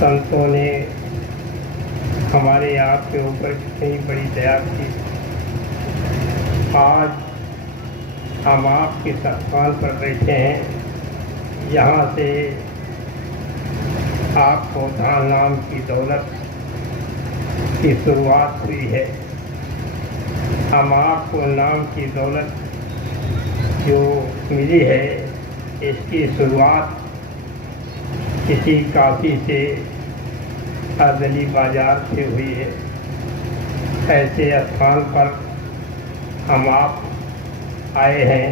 संतों ने हमारे आपके ऊपर कितनी बड़ी दया की। आज हम आपके स्थान पर बैठे हैं। यहाँ से आपको धान नाम की दौलत की शुरुआत हुई है। हम आपको नाम की दौलत जो मिली है, इसकी शुरुआत किसी काशी से अर्दली बाजार से हुई है। ऐसे स्थान पर हम आप आए हैं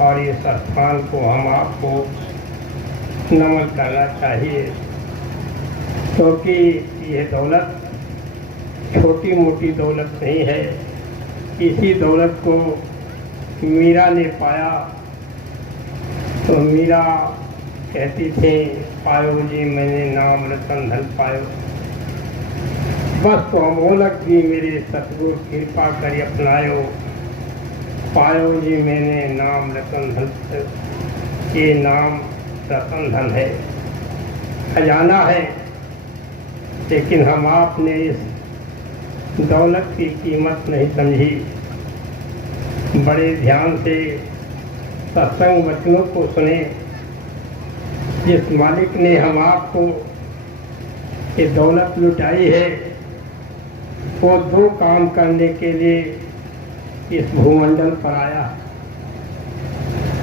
और इस स्थान को हम आपको नमन करना चाहिए, क्योंकि यह दौलत छोटी मोटी दौलत नहीं है। इसी दौलत को मीरा ने पाया तो मीरा कहती थी, पायो जी मैंने नाम रतन धन पायो। बस तो अमोलक भी मेरे सतगुरु कृपा कर अपनायो, पायो जी मैंने नाम रतन धन। ये नाम रतन धन है, खजाना है। लेकिन हम आपने इस दौलत की कीमत नहीं समझी। बड़े ध्यान से सत्संग वचनों को सुने। जिस मालिक ने हम आपको ये दौलत लुटाई है, वो दो काम करने के लिए इस भूमंडल पर आया।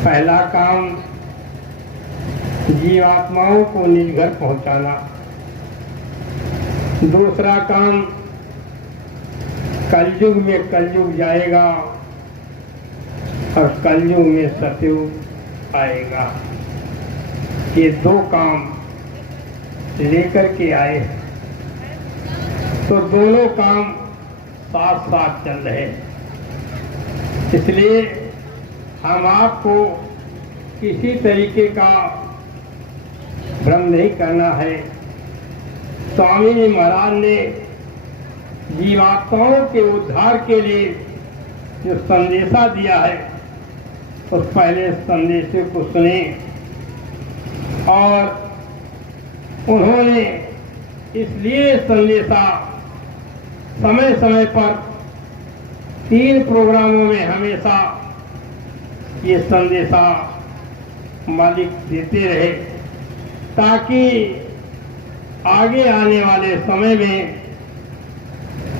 पहला काम जीवात्माओं को निज घर पहुंचाना। दूसरा काम कलयुग में कलयुग जाएगा और कलयुग में सतयुग आएगा। ये दो काम लेकर के आए, तो दोनों काम साथ साथ चल रहे। इसलिए हम आपको किसी तरीके का भ्रम नहीं करना है। स्वामी जी महाराज ने जीवात्माओं के उद्धार के लिए जो संदेशा दिया है, उस पहले संदेशे को सुने। और उन्होंने इसलिए संदेशा समय समय पर 3 प्रोग्रामों में हमेशा ये संदेशा मालिक देते रहे, ताकि आगे आने वाले समय में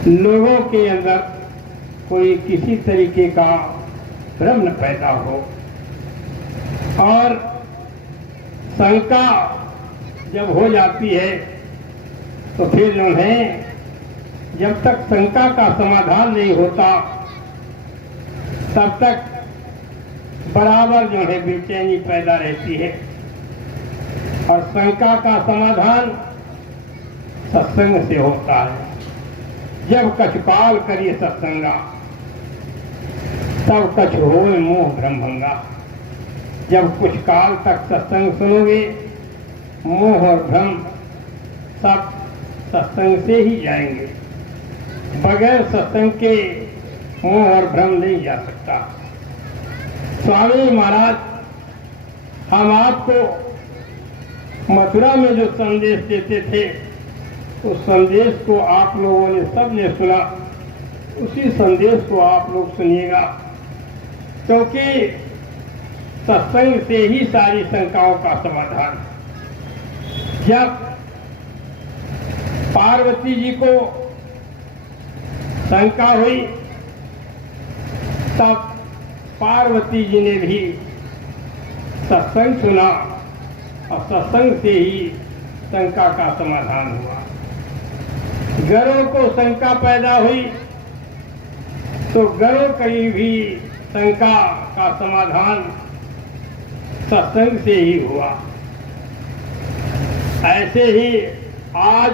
लोगों के अंदर कोई किसी तरीके का भ्रम न पैदा हो। और शंका जब हो जाती है तो फिर उन्हें, जब तक शंका का समाधान नहीं होता तब तक बराबर जो है बेचैनी पैदा रहती है। और शंका का समाधान सत्संग से होता है। जब कछ काल करिए सत्संगा, तब कछ होए मोह भ्रम भंगा। जब कुछ काल तक सत्संग सुनोगे, मोह और भ्रम सब सत्संग से ही जाएंगे। बगैर सत्संग के मोह और भ्रम नहीं जा सकता। स्वामी महाराज हम आपको मथुरा में जो संदेश देते थे, उस संदेश को आप लोगों ने सबने सुना। उसी संदेश को आप लोग सुनिएगा, क्योंकि सत्संग से ही सारी शंकाओं का समाधान। जब पार्वती जी को शंका हुई, तब पार्वती जी ने भी सत्संग सुना और सत्संग से ही शंका का समाधान हुआ। गरुड़ को शंका पैदा हुई तो गरुड़ की भी शंका का समाधान सत्संग से ही हुआ। ऐसे ही आज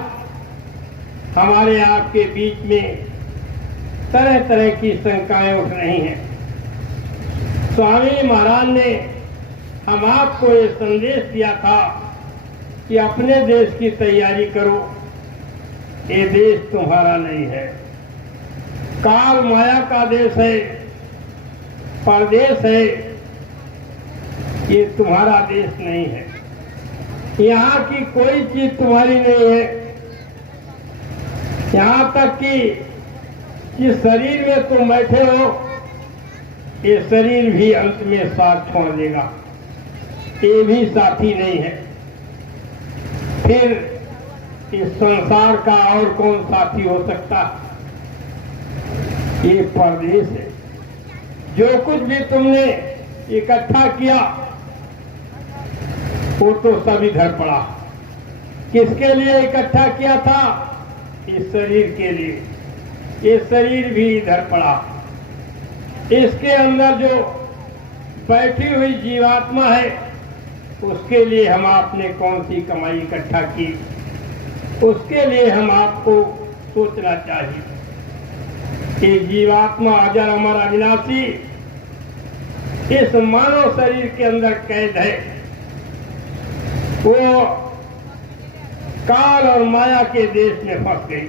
हमारे आपके बीच में तरह तरह की शंकाएं उठ रही हैं। स्वामी महाराज ने हम आपको ये संदेश दिया था कि अपने देश की तैयारी करो, ये देश तुम्हारा नहीं है। काल माया का देश है, परदेश है, ये तुम्हारा देश नहीं है। यहाँ की कोई चीज तुम्हारी नहीं है। यहाँ तक कि जिस शरीर में तुम बैठे हो, ये शरीर भी अंत में साथ छोड़ देगा, ये भी साथी नहीं है। फिर इस संसार का और कौन साथी हो सकता? ये परदेश है। जो कुछ भी तुमने इकट्ठा किया वो तो सब इधर पड़ा। किसके लिए इकट्ठा किया था? इस शरीर के लिए। ये शरीर भी इधर पड़ा। इसके अंदर जो बैठी हुई जीवात्मा है, उसके लिए हम आपने कौन सी कमाई इकट्ठा की, उसके लिए हम आपको सोचना चाहिए कि जीवात्मा अजर अमर अविनाशी इस मानव शरीर के अंदर कैद है। वो काल और माया के देश में फंस गई,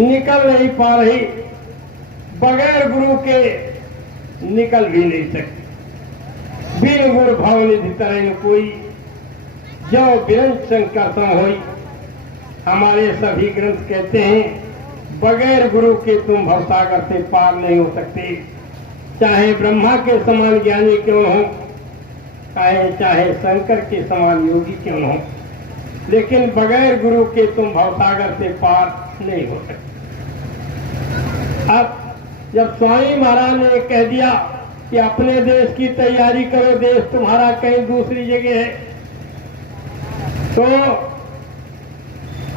निकल नहीं पा रही, बगैर गुरु के निकल भी नहीं सकती। बिन गुरु भाव निधि तरह कोई, जो विरंज संकर्षण होई। हमारे सभी ग्रंथ कहते हैं बगैर गुरु के तुम भवसागर से पार नहीं हो सकते। चाहे ब्रह्मा के समान ज्ञानी क्यों हो, चाहे शंकर के समान योगी क्यों हो, लेकिन बगैर गुरु के तुम भवसागर से पार नहीं हो सकते। अब जब स्वामी महाराज ने कह दिया कि अपने देश की तैयारी करो, देश तुम्हारा कहीं दूसरी जगह है, तो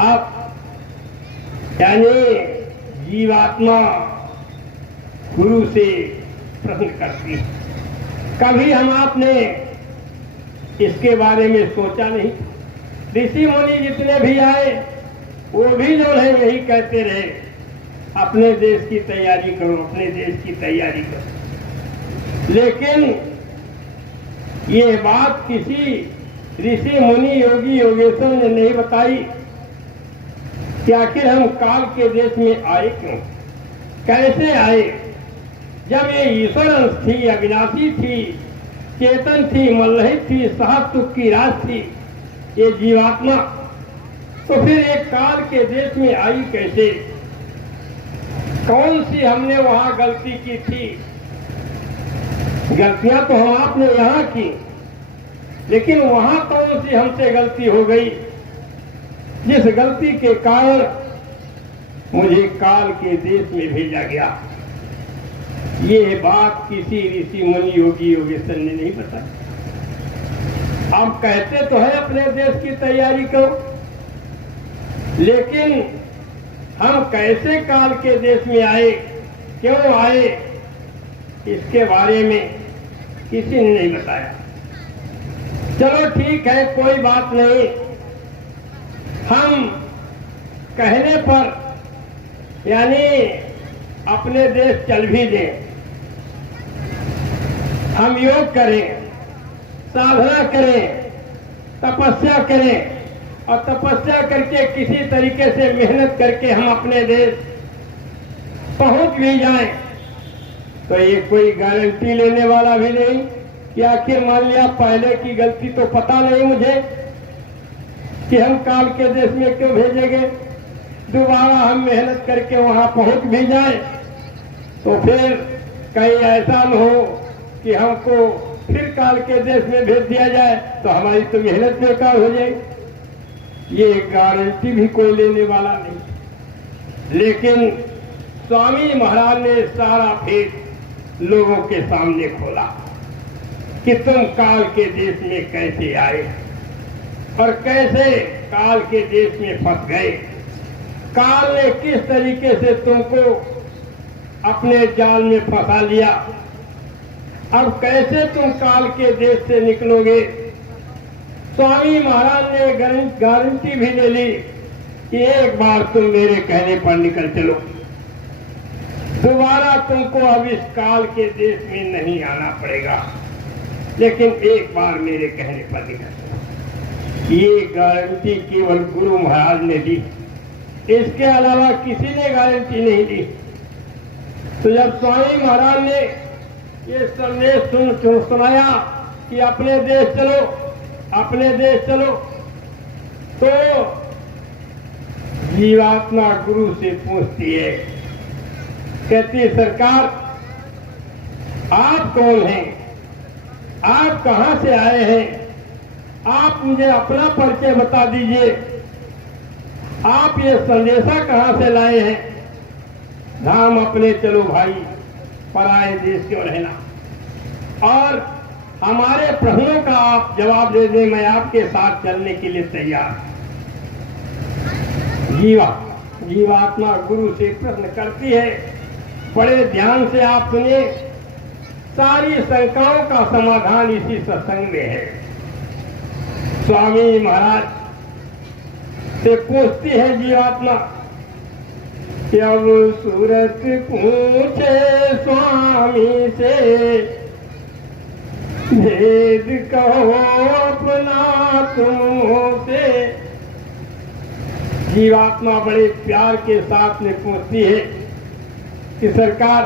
अब यानी जीवात्मा गुरु से प्रश्न करती है। कभी हम आपने इसके बारे में सोचा नहीं। ऋषि मुनि जितने भी आए वो भी जो है यही कहते रहे, अपने देश की तैयारी करो, अपने देश की तैयारी करो। लेकिन ये बात किसी ऋषि मुनि योगी योगेश्वर ने नहीं बताई कि आखिर हम काल के देश में आए क्यों, कैसे आए। जब ये ईश्वर अंश थी, अविनाशी थी, चेतन थी, मल्लहित थी, साहब सुख की राज थी ये जीवात्मा, तो फिर एक काल के देश में आई कैसे? कौन सी हमने वहां गलती की थी? गलतियां तो हम आपने यहां की, लेकिन वहां कौन सी हमसे गलती हो गई जिस गलती के कारण मुझे काल के देश में भेजा गया? ये बात किसी ऋषि मुनि योगी योगेश्वर ने नहीं बताई। हम कहते तो है अपने देश की तैयारी करो, लेकिन हम कैसे काल के देश में आए, क्यों आए, इसके बारे में किसी ने नहीं बताया। चलो ठीक है, कोई बात नहीं, हम कहने पर यानी अपने देश चल भी दें, हम योग करें, साधना करें, तपस्या करें, और तपस्या करके किसी तरीके से मेहनत करके हम अपने देश पहुंच भी जाएं, तो ये कोई गारंटी लेने वाला भी नहीं कि आखिर मान लिया पहले की गलती तो पता नहीं मुझे कि हम काल के देश में क्यों भेजेंगे, दोबारा हम मेहनत करके वहां पहुंच भी जाए तो फिर कहीं ऐसा न हो कि हमको फिर काल के देश में भेज दिया जाए तो हमारी तो मेहनत बेकार हो जाएगी। ये गारंटी भी कोई लेने वाला नहीं। लेकिन स्वामी महाराज ने सारा भेद लोगों के सामने खोला कि तुम काल के देश में कैसे आए और कैसे काल के देश में फंस गए। काल ने किस तरीके से तुमको अपने जाल में फंसा लिया, अब कैसे तुम काल के देश से निकलोगे। स्वामी महाराज ने गारंटी भी ले ली कि एक बार तुम मेरे कहने पर निकल चलो, दोबारा तुमको अब इस काल के देश में नहीं आना पड़ेगा, लेकिन एक बार मेरे कहने पर निकल चलो। ये गारंटी केवल गुरु महाराज ने दी, इसके अलावा किसी ने गारंटी नहीं दी। तो जब स्वामी महाराज ने ये संदेश सुनाया कि अपने देश चलो, अपने देश चलो। तो जीवात्मा गुरु से पूछती है, कहती है सरकार आप कौन हैं, आप कहां से आए हैं, आप मुझे अपना परिचय बता दीजिए, आप ये संदेशा कहां से लाए हैं, धाम अपने चलो भाई, पराए देश क्यों रहना। और हमारे प्रश्नों का आप जवाब दे दें, मैं आपके साथ चलने के लिए तैयार। जीवात्मा गुरु से प्रश्न करती है, बड़े ध्यान से आप सुनिए, सारी शंकाओं का समाधान इसी सत्संग में है। स्वामी महाराज से पूछती है जीवात्मा, जब सूरत पूछे स्वामी से, भेद कहो अपना तुम से। जीवात्मा बड़े प्यार के साथ में पूछती है कि सरकार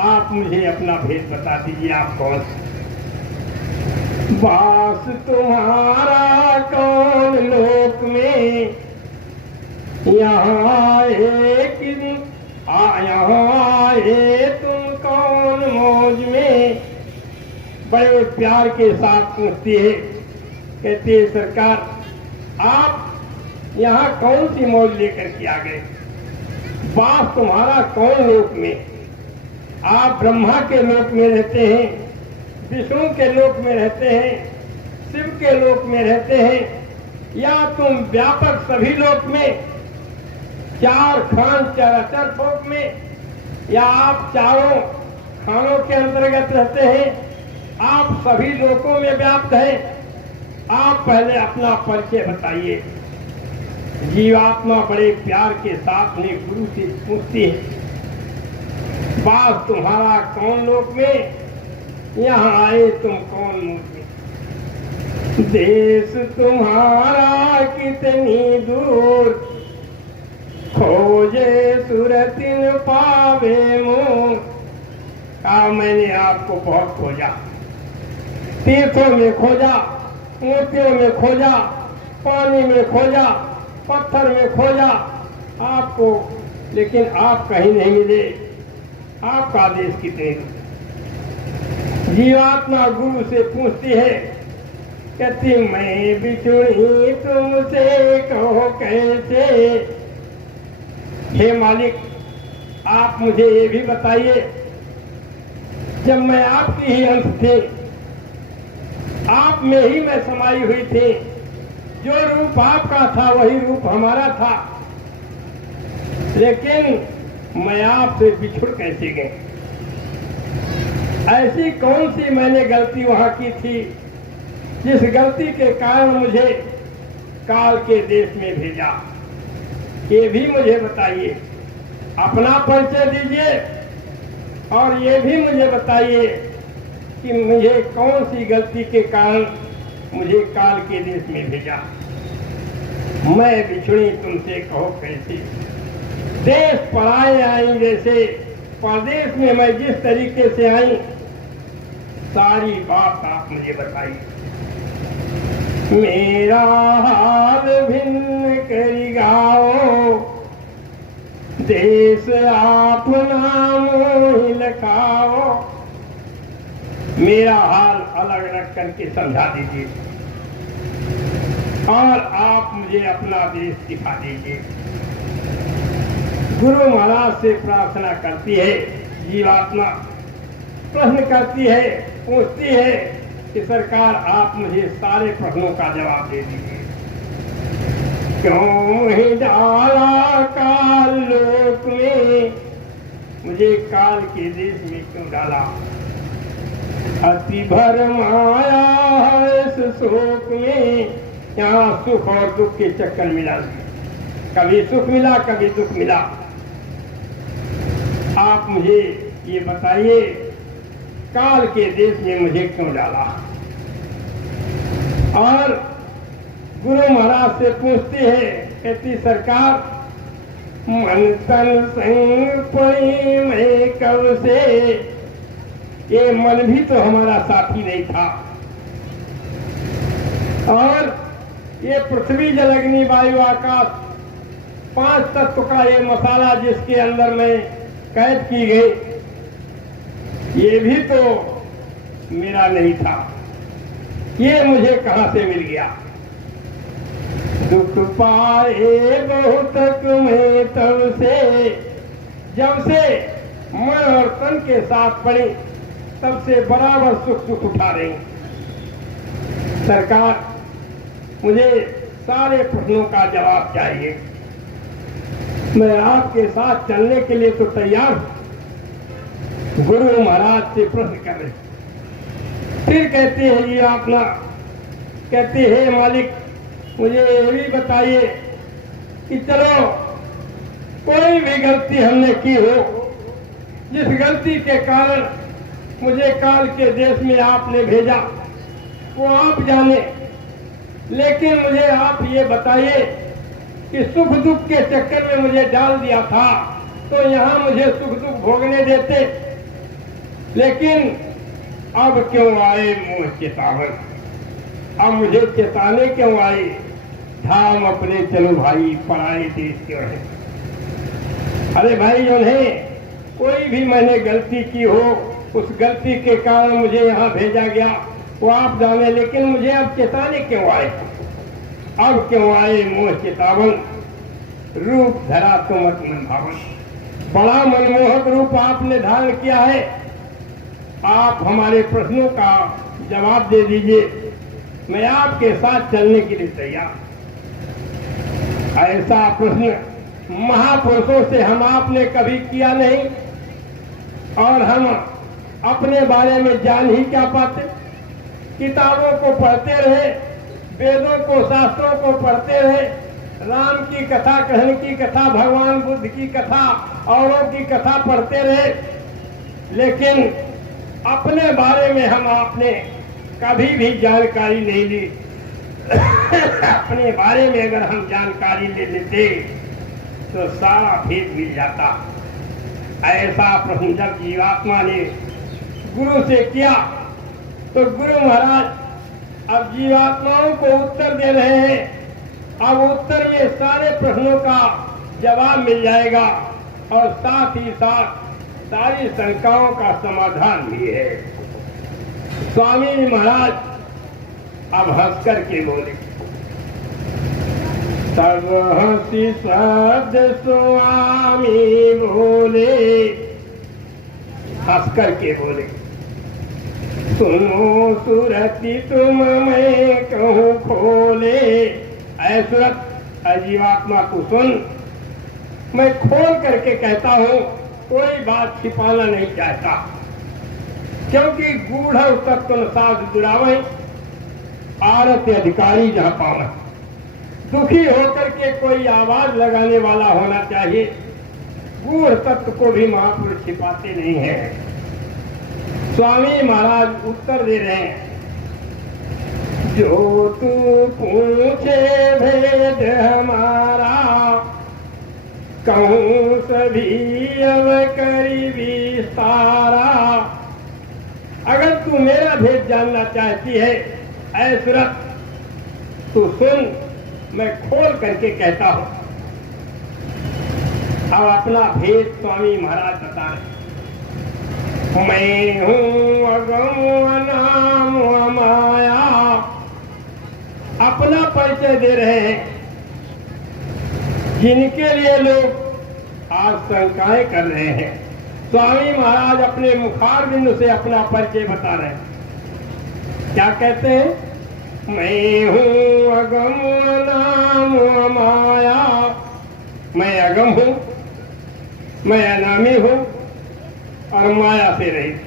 आप मुझे अपना भेद बता दीजिए, आप कौन। वास तुम्हारा कौन लोक में, यहाँ आए तुम कौन मौज में। बड़े प्यार के साथ पूछती है, कहती है सरकार आप यहाँ कौन सी मौज लेकर के आ गए, वास तुम्हारा कौन लोक में। आप ब्रह्मा के लोक में रहते हैं, विष्णु के लोक में रहते हैं, शिव के लोक में रहते हैं, या तुम व्यापक सभी लोक में, चार खान चराचर भोग में, या आप चारों खानों के अंतर्गत रहते हैं, आप सभी लोकों में व्याप्त हैं। आप पहले अपना परिचय बताइए। जीवात्मा बड़े प्यार के साथ में गुरु से पूछती है, वास तुम्हारा कौन लोक में, यहाँ आए तुम कौन मुझ में। देश तुम्हारा कितनी दूर, खोजे सुरतिन पावे मुँह। कहा मैंने आपको बहुत खोजा, तीर्थों में खोजा, मोतियों में खोजा, पानी में खोजा, पत्थर में खोजा आपको, लेकिन आप कहीं नहीं मिले। आपका देश कितने। जीवात्मा गुरु से पूछती है, कहती मैं बिछुड़ी तुमसे कहो कैसे। हे मालिक आप मुझे ये भी बताइए, जब मैं आपकी ही अंश थे, आप में ही मैं समाई हुई थी, जो रूप आपका था वही रूप हमारा था, लेकिन मैं आपसे बिछुड़ कैसे गए। ऐसी कौन सी मैंने गलती वहां की थी जिस गलती के कारण मुझे काल के देश में भेजा, ये भी मुझे बताइए। अपना परिचय दीजिए और ये भी मुझे बताइए कि मुझे कौन सी गलती के कारण मुझे काल के देश में भेजा। मैं बिछुड़ी तुमसे कहो कैसे, देश पराए आई जैसे, परदेश में मैं जिस तरीके से आई, सारी बात आप मुझे बताइए। मेरा हाल भिन्न करी गाओ, देश आप नाम लिखाओ। मेरा हाल अलग अलग करके समझा दीजिए और आप मुझे अपना देश दिखा दीजिए। गुरु महाराज से प्रार्थना करती है जीवात्मा, प्रश्न करती है, पूछती है कि सरकार आप मुझे सारे प्रश्नों का जवाब दे दीजिए। क्यों ही डाला काल लोक में, मुझे काल के देश में क्यों डाला। अति भर माया इस शोक में, यहाँ सुख और दुख के चक्कर मिला, कभी सुख मिला कभी दुख मिला। आप मुझे ये बताइए काल के देश में मुझे क्यों डाला। और गुरु महाराज से पूछती है, कहती सरकार मन तन संग पड़ी मैं कब से, ये मन भी तो हमारा साथी नहीं था। और ये पृथ्वी जल अग्नि वायु आकाश 5 तत्व का ये मसाला जिसके अंदर में कैद की गई, ये भी तो मेरा नहीं था, ये मुझे कहां से मिल गया। दुख पाए बहुत में तब से, जब से मन और तन के साथ पड़ी तब से बराबर सुख दुख उठा रही। सरकार, मुझे सारे प्रश्नों का जवाब चाहिए। मैं आपके साथ चलने के लिए तो तैयार हूं। गुरु महाराज से प्रश्न कर रहे, फिर कहते हैं ये अपना, कहते हैं मालिक मुझे ये भी बताइए कि चलो कोई भी गलती हमने की हो, जिस गलती के कारण मुझे काल के देश में आपने भेजा वो आप जाने, लेकिन मुझे आप ये बताइए कि सुख दुख के चक्कर में मुझे डाल दिया था तो यहाँ मुझे सुख दुख भोगने देते, लेकिन अब क्यों आए मुझ चेतावन, अब मुझे चेताने क्यों आए, धाम अपने चलो भाई पराए देश क्यों है। अरे भाई उन्हें कोई भी मैंने गलती की हो, उस गलती के कारण मुझे यहाँ भेजा गया वो आप जाने, लेकिन मुझे अब चेताने क्यों आए, अब क्यों आए मोह चेतावन, रूप धरा तो मत मन भावन। बड़ा मनमोहक रूप आपने धारण किया है, आप हमारे प्रश्नों का जवाब दे दीजिए, मैं आपके साथ चलने के लिए तैयार। ऐसा प्रश्न महापुरुषों से हम आपने कभी किया नहीं, और हम अपने बारे में जान ही क्या पाते। किताबों को पढ़ते रहे, वेदों को शास्त्रों को पढ़ते रहे, राम की कथा, कृष्ण की कथा, भगवान बुद्ध की कथा, औरों की कथा पढ़ते रहे, लेकिन अपने बारे में हम आपने कभी भी जानकारी नहीं ली। अपने बारे में अगर हम जानकारी ले लेते तो सारा भेद मिल जाता। ऐसा प्रश्न जब जीवात्मा ने गुरु से किया तो गुरु महाराज अब जीवात्माओं को उत्तर दे रहे हैं। अब उत्तर में सारे प्रश्नों का जवाब मिल जाएगा और साथ ही साथ सारी शंकाओं का समाधान भी है। स्वामी महाराज अब हंस करके बोले, तब हंसी शब्द स्वामी बोले, हंस करके बोले, सुनो सुरति तुम मैं कहूँ खोले। ऐ सुरत, अजीवात्मा को सुन, मैं खोल करके कहता हूँ, कोई बात छिपाना नहीं चाहता, क्योंकि गूढ़ तत्व साध दुरावे आरत अधिकारी जहाँ पावे। दुखी होकर के कोई आवाज लगाने वाला होना चाहिए, गूढ़ तत्व को भी महापुरुष छिपाते नहीं है। स्वामी महाराज उत्तर दे रहे हैं, जो तू पूछे भेद हमारा, कहूँ सभी अब करी विस्तारा। अगर तू मेरा भेद जानना चाहती है ऐ सुरत, तू सुन, मैं खोल करके कहता हूं। अब अपना भेद स्वामी महाराज बता रहे, मैं हूं अगम अनाम अमाया। अपना परिचय दे रहे हैं, जिनके लिए लोग आज शंकाएं कर रहे हैं। स्वामी महाराज अपने मुखार बिंदु से अपना परिचय बता रहे हैं। क्या कहते हैं? मैं हूँ अगम अनाम अमाया। मैं अगम हूँ, मैं अनामी हूँ और माया से रहित।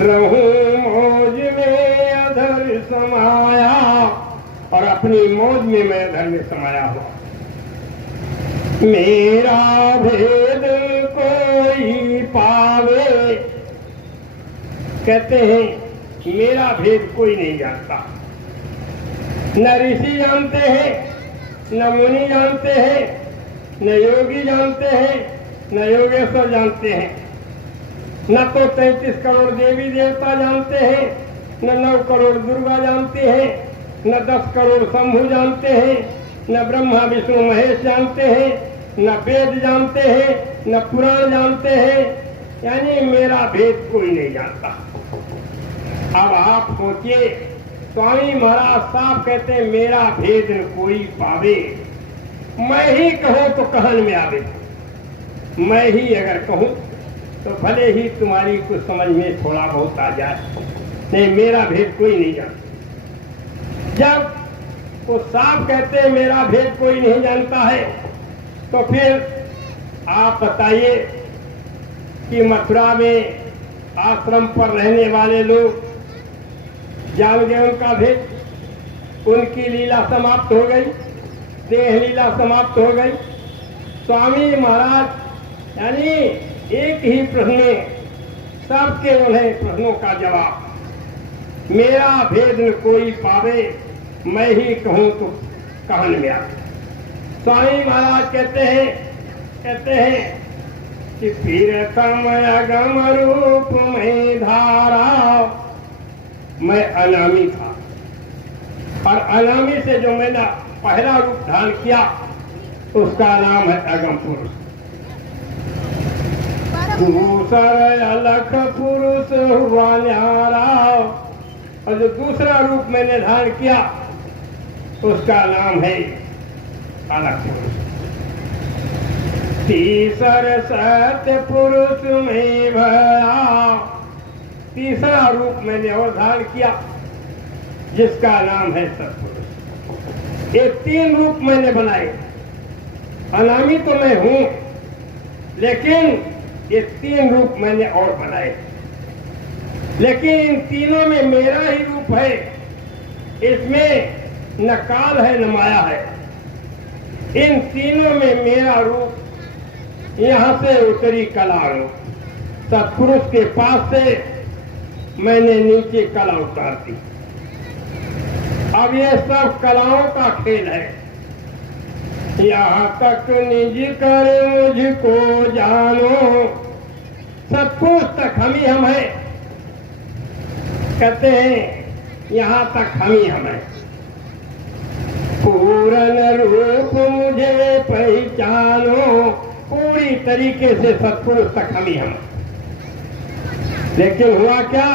रहूं मौज में अधर समाया, और अपनी मौज में मैं अधर में समाया हूँ। मेरा भेद कोई पावे, कहते हैं मेरा भेद कोई नहीं जानता। न ऋषि जानते हैं, न मुनि जानते हैं, न योगी जानते हैं, न योगेश्वर जानते हैं, न तो 33 करोड़ देवी देवता जानते हैं, न 9 करोड़ दुर्गा जानते हैं, न 10 करोड़ शंभु जानते हैं, न ब्रह्मा विष्णु महेश जानते हैं, न वेद जानते हैं, न पुराण जानते हैं, यानी मेरा भेद कोई नहीं जानता। अब आप सोचिए, स्वामी महाराज साहब कहते हैं मेरा भेद न कोई पावे, मैं ही कहूं तो कहन में आवे, मैं ही अगर कहूं तो भले ही तुम्हारी कुछ समझ में थोड़ा बहुत आ जाए, नहीं मेरा भेद कोई नहीं जानता। जब वो साफ कहते हैं मेरा भेद कोई नहीं जानता है, तो फिर आप बताइए कि मथुरा में आश्रम पर रहने वाले लोग जान गए उनका भेद, उनकी लीला समाप्त हो गई, देह लीला समाप्त हो गई। स्वामी महाराज यानी एक ही प्रश्न में सबके उन्हें प्रश्नों का जवाब, मेरा भेद न कोई पावे, मैं ही कहूं तो कहन में आ। स्वामी महाराज कहते हैं कि फिर तम अगम रूप में धारा, मैं अनामी था और अनामी से जो मैंने पहला रूप धारण किया उसका नाम है अगम पुरुष। दूसरा अलख पुरुष हुआ न्यारा, और जो दूसरा रूप मैंने धारण किया उसका नाम है अलख पुरुष। तीसर सत्य पुरुष में भया, तीसरा रूप मैंने और धारण किया जिसका नाम है सत्पुरुष। ये 3 रूप मैंने बनाए, अनामी तो मैं हूं, लेकिन ये 3 रूप मैंने और बनाए, लेकिन इन तीनों में मेरा ही रूप है, इसमें न काल है न माया है। इन तीनों में मेरा रूप, यहां से उत्तरी कला रूप, सत्पुरुष के पास से मैंने नीचे कला उतार दी। अब ये सब कलाओं का खेल है। यहाँ तक निज कर मुझको जानो, सत्पुरुष तक हम ही हम है, कहते हैं यहाँ तक हम ही हम है। पूर्ण रूप मुझे पहचानो, पूरी तरीके से सत्पुरुष तक हम ही हम। लेकिन हुआ क्या,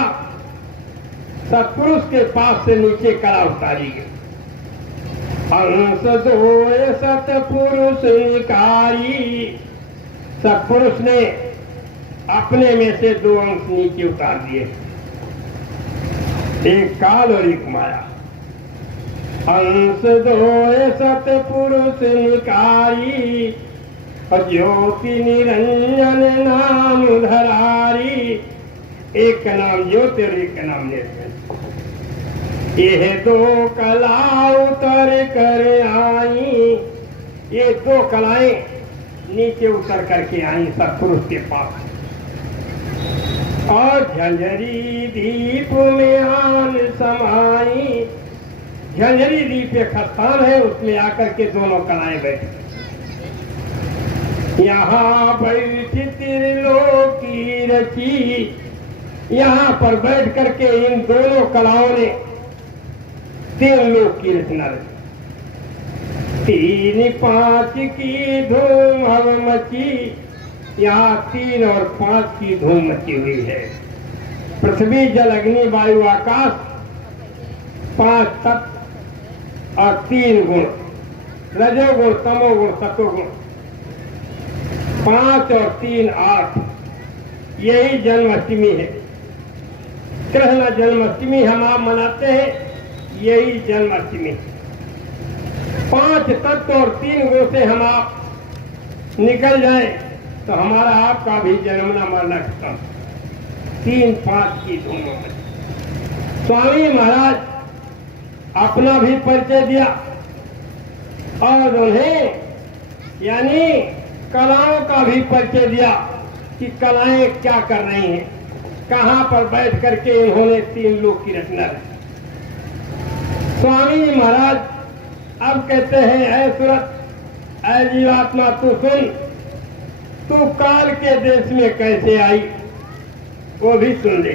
सत्पुरुष के पास से नीचे कला उतारी गई। अंश दोय सत्पुरुष निकारी, सत्पुरुष ने अपने में से 2 अंश नीचे उतार दिए, एक काल और एक माया। अंश दोय सत्पुरुष निकारी, और ज्योति निरंजन नाम धरारी, एक का नाम ज्योति और एक का नाम नेत्र। यह 2 कला उतर कर आई, ये 2 कलाएं नीचे उतर करके आई सत्पुरुष के पास। और झंझरी दीप में आन समाई, झंझरी दीप एक स्थान है, उसमें आकर के दोनों कलाएं बैठी। यहाँ बैठी त्रिलोकी रची, यहाँ पर बैठ करके इन दोनों कलाओं ने 3 लोक की रचना रची। 3 5 की धूम अब मची, यहाँ 3 और 5 की धूम मची हुई है। पृथ्वी जल अग्नि वायु आकाश, 5 तत्व और 3 गुण, रजोगुण तमोगुण सतोगुण, 5 और 3 8, यही जन्माष्टमी है। कृष्ण जन्माष्टमी हम आप मनाते हैं, यही जन्माष्टमी। 5 तत्व और 3 गुण से हम आप निकल जाए तो हमारा आपका भी जन्मना मरना खत्म। 3 5 की दोनों में स्वामी महाराज अपना भी परिचय दिया और उन्हें यानी कलाओं का भी परिचय दिया कि कलाएं क्या कर रही हैं, कहां पर बैठ करके इन्होंने 3 लोक की रचना की। स्वामी महाराज अब कहते हैं, ऐ सूरत, ऐ जीवात्मा, तू सुन, तू काल के देश में कैसे आई, वो भी सुन ले।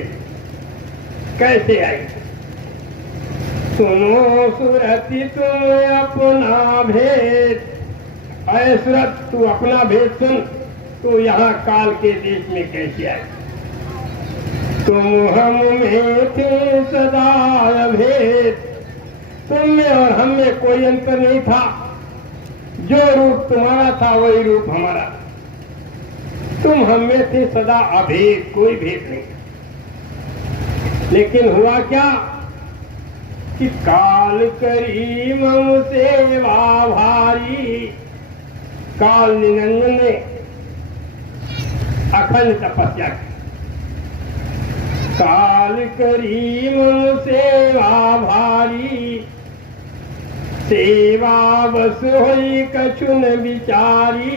कैसे आई? सुनो सुरति तुम अपना भेद, अय सुरत तू अपना भेद सुन, तू यहाँ काल के देश में कैसे आए। तुम हम में थे सदा भेद, तुम में और हम में कोई अंतर नहीं था, जो रूप तुम्हारा था वही रूप हमारा। तुम हम में थे सदा अभेद, कोई भेद नहीं। लेकिन हुआ क्या कि काल करी मम सेवा भारी, काल निरंजन ने अखंड तपस्या की। काल करी मम सेवा भारी, सेवा बस होई कछुन विचारी।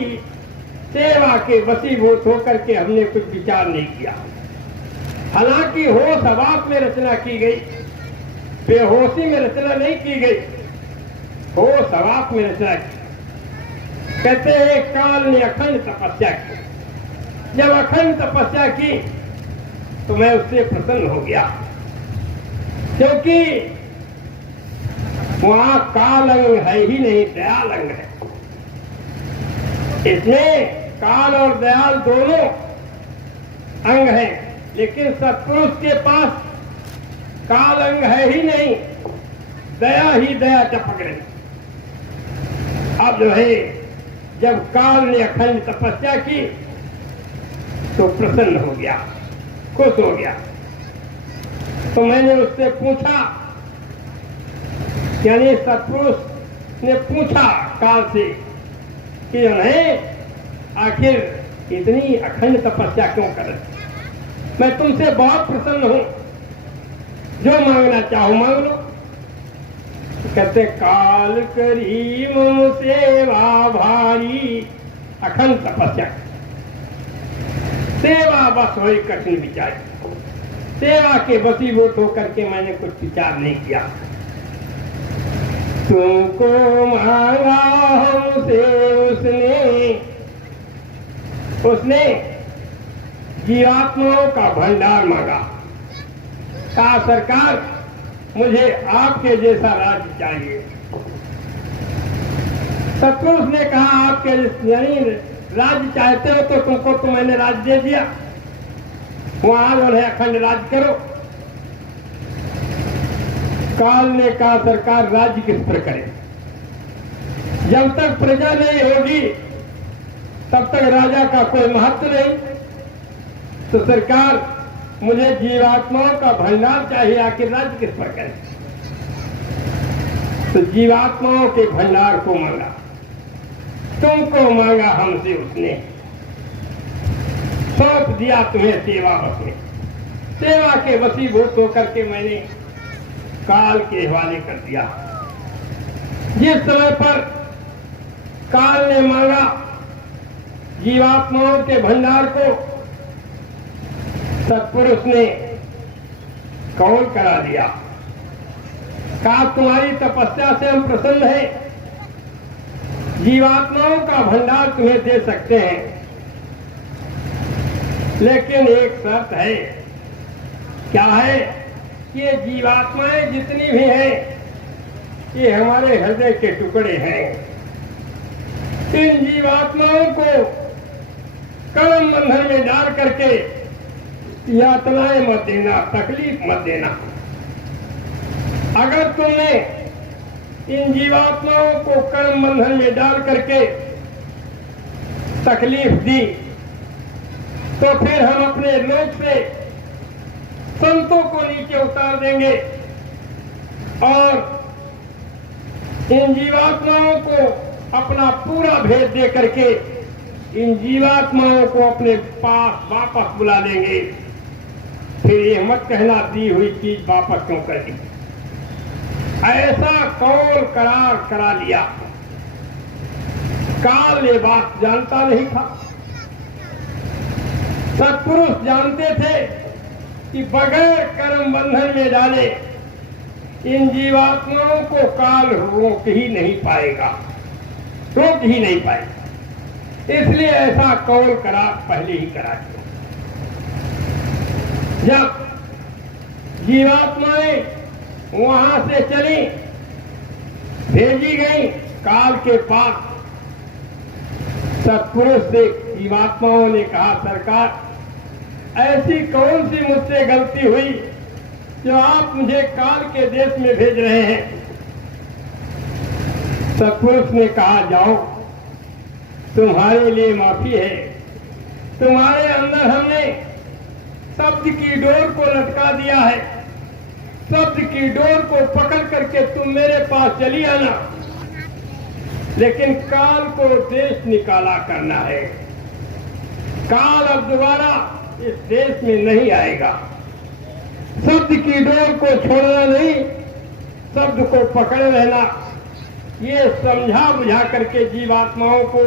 सेवा के वशीभूत होकर के हमने कुछ विचार नहीं किया। हालांकि होश हवास में रचना की गई, बेहोशी में रचना नहीं की गई, होश हवास में रचना की। कहते हैं काल ने अखंड तपस्या की। जब अखंड तपस्या की तो मैं उससे प्रसन्न हो गया, क्योंकि वहां काल अंग है ही नहीं, दयाल अंग है। इसमें काल और दयाल दोनों अंग हैं, लेकिन सत्पुरुष के पास काल अंग है ही नहीं, दया ही दया टपक रही। अब जो है जब काल ने अखंड तपस्या की तो प्रसन्न हो गया, खुश हो गया। तो मैंने उससे पूछा, यानी सत्पुरुष ने पूछा काल से कि उन्हें आखिर इतनी अखंड तपस्या क्यों कर रहे। मैं तुमसे बहुत प्रसन्न हूं, जो मांगना चाहो मांग लो। कहते काल करी मम सेवा भारी, अखंड तपस्या। सेवा बस होई कठिन विचार, सेवा के वशीभूत होकर के मैंने कुछ विचार नहीं किया। तुमको मांगा हमसे उसने जीवात्माओं का भंडार मांगा। कहा सरकार मुझे आपके जैसा राज्य चाहिए। सत्पुरुष ने कहा आपके यानी राज्य चाहते हो तो तुमको तो मैंने राज्य दे दिया, वहां उन्हें अखंड राज्य करो। काल ने कहा सरकार राज्य किस पर करें, जब तक प्रजा नहीं होगी तब तक राजा का कोई महत्व नहीं। तो सरकार मुझे जीवात्माओं का भंडार चाहिए, आखिर राज्य किस पर करें। तो जीवात्माओं के भंडार को मांगा, तुमको मांगा हमसे उसने, सौंप दिया तुम्हें सेवा बस में। सेवा के वशीभूत होकर के मैंने काल के हवाले कर दिया। जिस समय पर काल ने मांगा जीवात्माओं के भंडार को, सत्पुरुष ने कौल करा दिया। कहा तुम्हारी तपस्या से हम प्रसन्न हैं, जीवात्माओं का भंडार तुम्हें दे सकते हैं, लेकिन एक शर्त है। क्या है? ये जीवात्माएं जितनी भी हैं ये हमारे हृदय के टुकड़े हैं। इन जीवात्माओं को कर्म बंधन में डाल करके यातनाएं मत देना, तकलीफ मत देना। अगर तुमने इन जीवात्माओं को कर्म बंधन में डाल करके तकलीफ दी तो फिर हम अपने लोक से संतों को नीचे उतार देंगे और इन जीवात्माओं को अपना पूरा भेद दे करके इन जीवात्माओं को अपने पास वापस बुला लेंगे। फिर ये मत कहना दी हुई चीज वापस क्यों कर दी। ऐसा कौल करार करा लिया। काल ये बात जानता नहीं था। सत्पुरुष जानते थे कि बगैर कर्म बंधन में डाले इन जीवात्माओं को काल रोक ही नहीं पाएगा, रोक ही नहीं पाएगा। इसलिए ऐसा कौल करार पहले ही करा दिया। जब जीवात्माएं वहां से चली, भेजी गई काल के पास। सत्पुरुष से जीवात्माओं ने कहा, सरकार ऐसी कौन सी मुझसे गलती हुई जो आप मुझे काल के देश में भेज रहे हैं? सत्पुरुष ने कहा, जाओ, तुम्हारे लिए माफी है। तुम्हारे अंदर हमने शब्द की डोर को लटका दिया है। शब्द की डोर को पकड़ करके तुम मेरे पास चली आना, लेकिन काल को देश निकाला करना है। काल अब दोबारा इस देश में नहीं आएगा। शब्द की डोर को छोड़ना नहीं, शब्द को पकड़े रहना। ये समझा बुझा करके जीवात्माओं को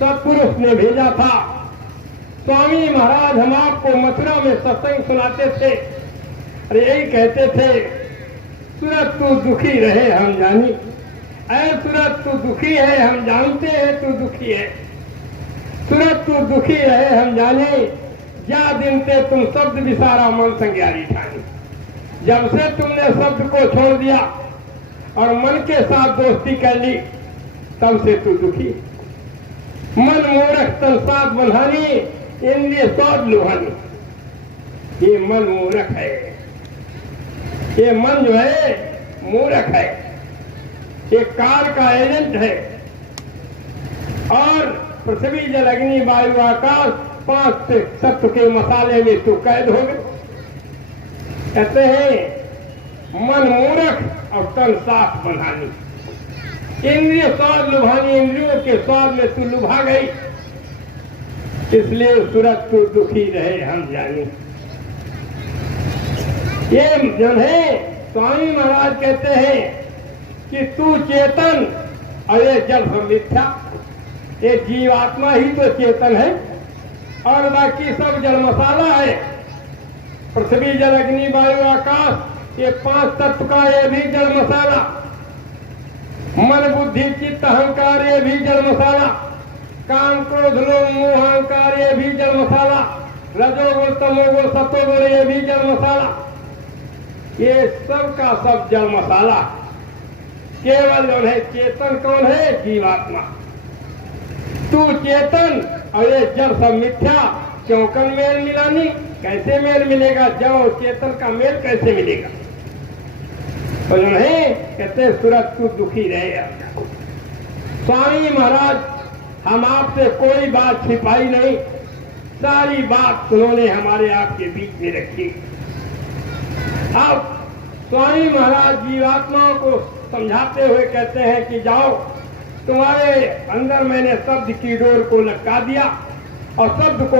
सत्पुरुष ने भेजा था। स्वामी महाराज हम आपको मथुरा में सत्संग सुनाते थे, अरे यही कहते थे, सूरत तू दुखी रहे हम जानी। ऐ सूरत तू दुखी है हम जानते हैं तू दुखी है। सूरत तू दुखी रहे हम जाने, जा दिन ते तुम शब्द विसारा मन संज्ञारी ठानी। जब से तुमने शब्द को छोड़ दिया और मन के साथ दोस्ती कर ली, तब से तू दुखी। मन मूर्ख तन साथ बंधानी, इंद्रिय स्वाद लुभानी। ये मन मूर्ख है, ये मन जो है मूर्ख है, ये काल का एजेंट है। और पृथ्वी जल अग्नि वायु आकाश 5 तत्व के मसाले में तू कैद हो गए। कहते हैं मन मूर्ख और तन साथ बंधानी, इंद्रिय स्वाद लुभानी, इंद्रियों के स्वाद में तू लुभा गई। इसलिए सूरत तू दुखी रहे हम जानी। ये जो है स्वामी महाराज कहते हैं कि तू चेतन और ये जड़ मिथ्या। ये जीवात्मा ही तो चेतन है और बाकी सब जड़ मसाला है। पृथ्वी जल अग्नि वायु आकाश, ये 5 तत्व का ये भी जड़ मसाला। मन बुद्धि चित्त अहंकार ये भी जड़ मसाला। काम क्रोध लोभ मोह अहंकार ये भी जड़ मसाला। रजोगुण तमोगुण सत्वगुण ये भी जड़ मसाला। ये सब का सब जड़ मसाला। केवल जो है चेतन कौन है? जीवात्मा। तू चेतन और ये जड़ सब मिथ्या। क्यों कर मेल मिलानी? कैसे मेल मिलेगा? जब चेतन का मेल कैसे मिलेगा? तो जो है कहते हैं सूरत तू दुखी रहे। स्वामी महाराज हम आपसे कोई बात छिपाई नहीं, सारी बात उन्होंने हमारे आपके बीच में रखी। अब स्वामी महाराज जीवात्माओं को समझाते हुए कहते हैं कि जाओ, तुम्हारे अंदर मैंने शब्द की डोर को लटका दिया और शब्द को